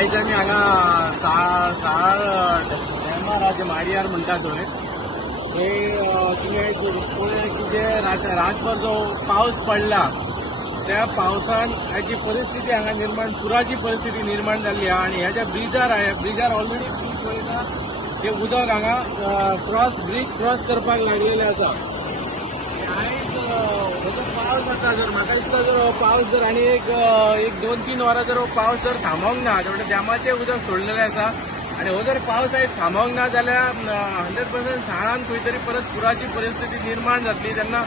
आयज आमी हांगा साळ डॅमार जे माडयार म्हणटा थंय तुवें की जे रातभर जो पावस पडला त्या पावसान हाची परिस्थिती हांगा निर्माण पुराची परिस्थिती निर्माण जाल्ली आहा आनी ह्या ज्या ब्रिजार ऑलरेडी ब्रीज पळयता ते उदक हांगा ब्रीज क्रॉस करपाक लागलेले आसा। आयज हो जो पावस आसा जर म्हाका दिसता जर हो पावस जर आनी एक 2-3 वरां जर हो पावस जर थांबोंक ना तेवढे डॅमाचें उदक सोडलेलें आसा आनी हो जर पावस आयज थांबोंक ना जाल्यार 100% साळान खंय तरी परत पुराची परिस्थिती निर्माण जातली। तेन्ना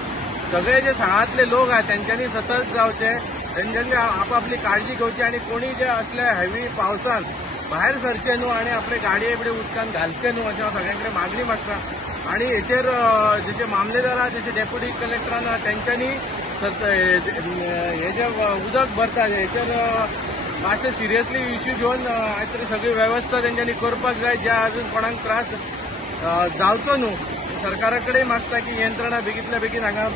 सगळे जे साळांतले लोक आहात त्यांच्यानी सतर्क जावचे, त्यांच्यानी आपापली काळजी घेवची आणि कोणी जे असल्या हेवी पावसान भायर सरचे न्हू आणि आपले गाडये बिडे उदकान घालचे न्हू अशें हांव सगळ्यां कडेन मागणी मागता। आणि हेचेर जशे मामलेदार आहा जशे डेप्युटी कलेक्टरान आहा त्यांच्यानी हे जे उदक भरता हेचेर मातशें सिरियसली इश्यू घेवन आयज तरी सगळी वेवस्था तेंच्यांनी करपाक जाय ज्या अजून कोणाक त्रास जावचो न्हू। सरकारा कडेन मागता की यंत्रणा बेगींतल्या बेगीन हांगा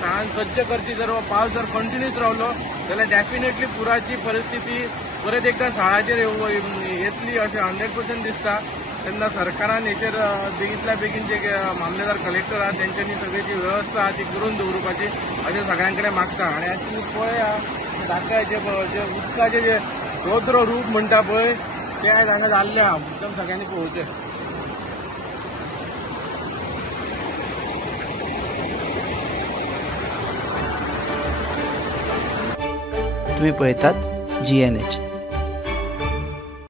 साळान सज्ज करची। जर हो पावस जर कंटिन्यूच रावलो जाल्यार डेफिनेटली पुराची परिस्थिती परत एकदा साळाचेर येतली अशें 100% दिसता। तेन्ना सरकारान हेचेर बेगींतल्या बेगीन जे मामलेदार कलेक्टर आहात त्यांच्यानी सगळी जी व्यवस्था आहा ती करून दवरपाची अशें सगळ्यां कडेन मागता। आनी आयज तुमी पळया धाकट्याचे जे उदकाचे जे रौद्र रूप म्हणटा पळय ते आयज हांगा जाल्ले आहा, एकदम सगळ्यांनी पळोवचें। तुम्ही पळयतात GNH।